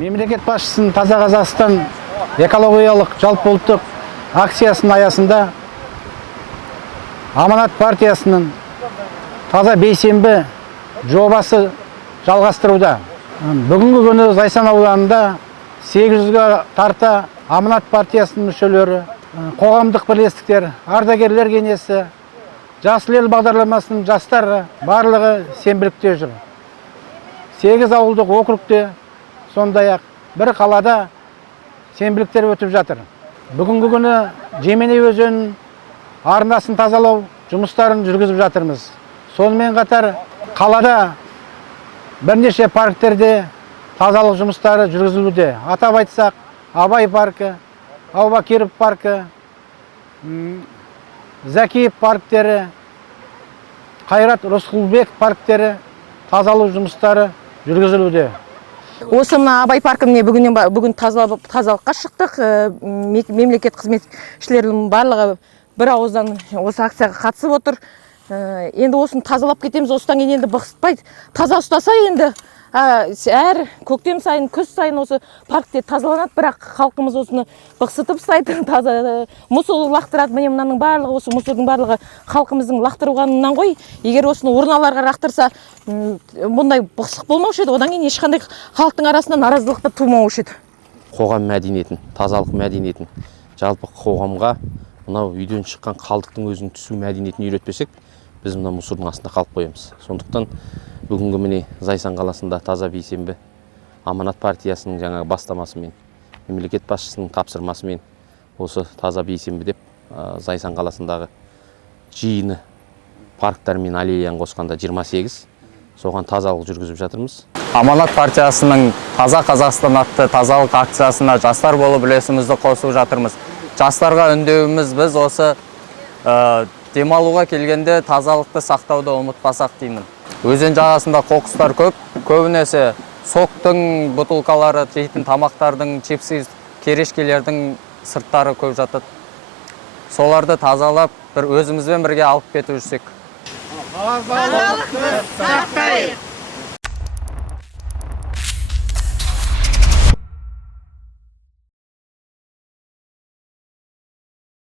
Мемлекет басшысының Таза Қазақстан экологиялық жалпы ұлттық акциясының аясында Аманат партиясының Таза бейсенбі жобасы жалғастыруда. Бүгінгі күні Зайсан ауданында 800-ге тарта Аманат партиясының мүшелері, қоғамдық бірлестіктер, ардагерлер кеңесі, Жасыл ел бағдарламасының жастары барлығы сенбілікте жүр. 8 ауылдық округте, сондай-ақ бір қалада сенбіліктер өтіп жатыр. Бүгінгі күні Жеменей өзенінің арнасын тазалау жұмыстарын жүргізіп жатырмыз. Сонымен қатар қалада бірнеше парктерде тазалық жұмыстары жүргізілуде. Атап айтсақ, Абай паркі, Аубакиров паркі, Закиев парктері, Қайрат Рысқұлбек парктері тазалау жұмыстары жүргізілуде. Осы мына Абай паркіне бүгін тазалыққа шықтық. Мемлекет қызметшілерінің барлығы бір ауыздан осы акцияға қатысып отыр. Енді осыны тазалап кетеміз, осыдан кейін енді бықсытпайды. Таза ұстаса енді әр көктем сайын, күз сайын осы паркте тазаланады, бірақ халқымыз осыны бықсытып ұстайды, таза мұсыл лақтырады. Міне мынаның барлығы, осы мұсылдың барлығы халқымыздың лақтырғанынан ғой. Егер осыны урналарға лақтырса, бұндай бықсық болмаушы еді, одан кейін ешқандай халықтың арасында наразылық тумаушы еді. Қоғам мәдениетін, тазалық мәдениетін, жалпы қоғамға мынау үйден шыққан қалдықтың өзінің түсу мәдениетін үйретпесек, біз мына мұсырдың астында қалып қоямыз. Сондықтан бүгінгі міне Зайсан қаласында Таза бейсенбі Аманат партиясының жаңағы бастамасымен, мемлекет басшысының тапсырмасымен осы Таза бейсенбі деп Зайсан қаласындағы жиыны парктар мен аллеяны қосқанда 28, соған тазалық жүргізіп жатырмыз. Аманат партиясының Таза Қазақстан атты тазалық акциясына жастар болып үлесімізді қосып жатырмыз. Жастарға үндеуіміз біз осы демалуға келгенде тазалықты сақтауды ұмытпасақ деймін. Өзен жағасында қоқыстар көп, көбінесе соктың бутылкалары, жейтін тамақтардың, чипсы, керешкелердің сырттары көп жатады. Соларды тазалап, бір өзімізбен бірге алып кетіп жүрсек. Тазалықты сақтайық!